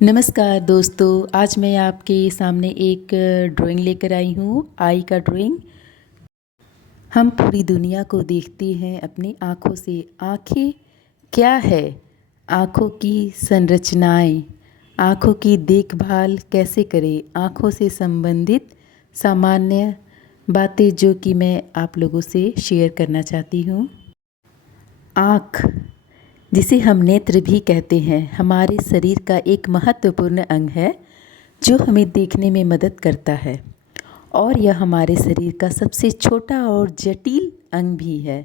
नमस्कार दोस्तों, आज मैं आपके सामने एक ड्राइंग लेकर आई हूँ, आई का ड्राइंग। हम पूरी दुनिया को देखते हैं अपनी आँखों से। आँखें क्या है? आँखों की संरचनाएं, आँखों की देखभाल कैसे करें, आँखों से संबंधित सामान्य बातें जो कि मैं आप लोगों से शेयर करना चाहती हूँ। आँख, जिसे हम नेत्र भी कहते हैं, हमारे शरीर का एक महत्वपूर्ण अंग है जो हमें देखने में मदद करता है और यह हमारे शरीर का सबसे छोटा और जटिल अंग भी है।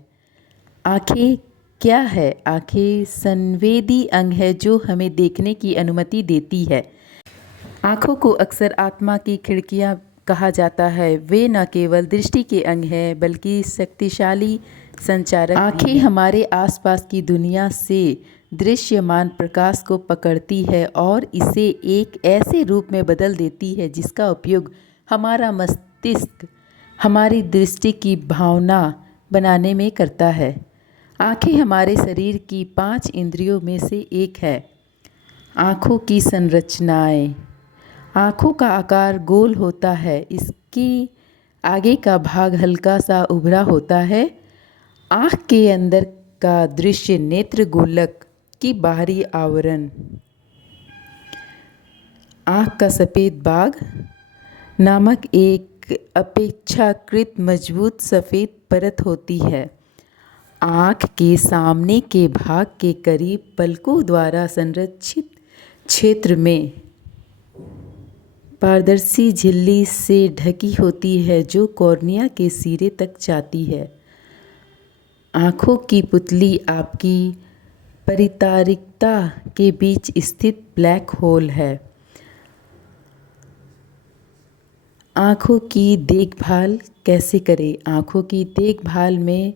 आँखें क्या है? आँखें संवेदी अंग है जो हमें देखने की अनुमति देती है। आँखों को अक्सर आत्मा की खिड़कियाँ कहा जाता है। वे न केवल दृष्टि के अंग हैं बल्कि शक्तिशाली संचारक भी हैं। आँखें हमारे आसपास की दुनिया से दृश्यमान प्रकाश को पकड़ती है और इसे एक ऐसे रूप में बदल देती है जिसका उपयोग हमारा मस्तिष्क हमारी दृष्टि की भावना बनाने में करता है। आँखें हमारे शरीर की 5 इंद्रियों में से एक है। आँखों की संरचनाएं, आँखों का आकार गोल होता है। इसके आगे का भाग हल्का सा उभरा होता है। आँख के अंदर का दृश्य नेत्र गोलक की बाहरी आवरण। आँख का सफ़ेद बाग नामक एक अपेक्षाकृत मजबूत सफ़ेद परत होती है। आँख के सामने के भाग के करीब पलकों द्वारा संरक्षित क्षेत्र में पारदर्शी झिल्ली से ढकी होती है जो कॉर्निया के सिरे तक जाती है। आँखों की पुतली आपकी परितारिकता के बीच स्थित ब्लैक होल है। आँखों की देखभाल कैसे करें? आँखों की देखभाल में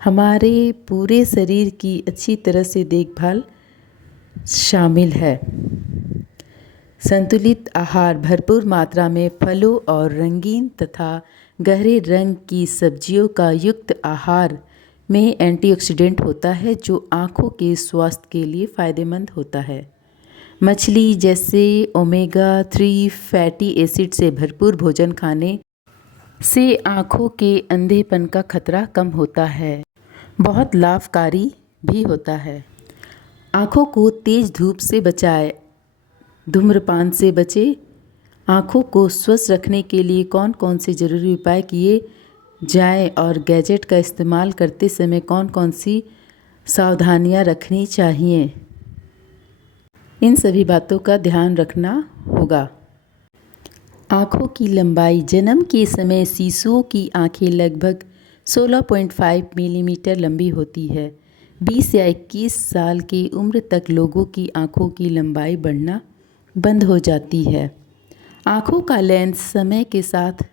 हमारे पूरे शरीर की अच्छी तरह से देखभाल शामिल है। संतुलित आहार, भरपूर मात्रा में फलों और रंगीन तथा गहरे रंग की सब्जियों का युक्त आहार में एंटीऑक्सीडेंट होता है जो आँखों के स्वास्थ्य के लिए फ़ायदेमंद होता है। मछली जैसे ओमेगा 3 फैटी एसिड से भरपूर भोजन खाने से आँखों के अंधेपन का खतरा कम होता है, बहुत लाभकारी भी होता है। आँखों को तेज़ धूप से बचाएं, धूम्रपान से बचें। आँखों को स्वस्थ रखने के लिए कौन कौन से ज़रूरी उपाय किए जाएं और गैजेट का इस्तेमाल करते समय कौन कौन सी सावधानियां रखनी चाहिए, इन सभी बातों का ध्यान रखना होगा। आँखों की लंबाई, जन्म के समय शिशुओं की आँखें लगभग 16.5 मिलीमीटर लंबी होती है। 20 या 21 साल की उम्र तक लोगों की आँखों की लंबाई बढ़ना बंद हो जाती है। आँखों का लेंस समय के साथ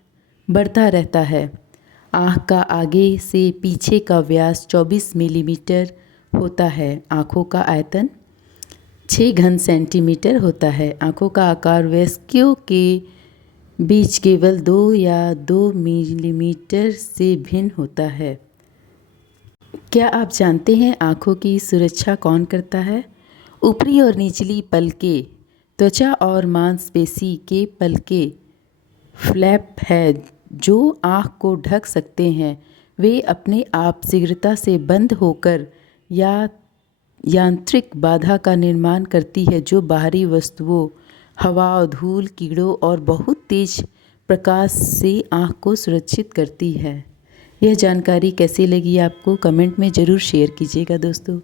बढ़ता रहता है। आँख का आगे से पीछे का व्यास 24 मिलीमीटर होता है। आँखों का आयतन 6 घन सेंटीमीटर होता है। आँखों का आकार वयस्कों के बीच केवल 2 या 2 मिलीमीटर से भिन्न होता है। क्या आप जानते हैं आँखों की सुरक्षा कौन करता है? ऊपरी और निचली पलकें, त्वचा और मांसपेशी के पलके फ्लैप है जो आँख को ढक सकते हैं। वे अपने आप शीघ्रता से बंद होकर या यांत्रिक बाधा का निर्माण करती है जो बाहरी वस्तुओं, हवा, धूल, कीड़ों और बहुत तेज प्रकाश से आँख को सुरक्षित करती है। यह जानकारी कैसी लगी आपको? कमेंट में ज़रूर शेयर कीजिएगा दोस्तों।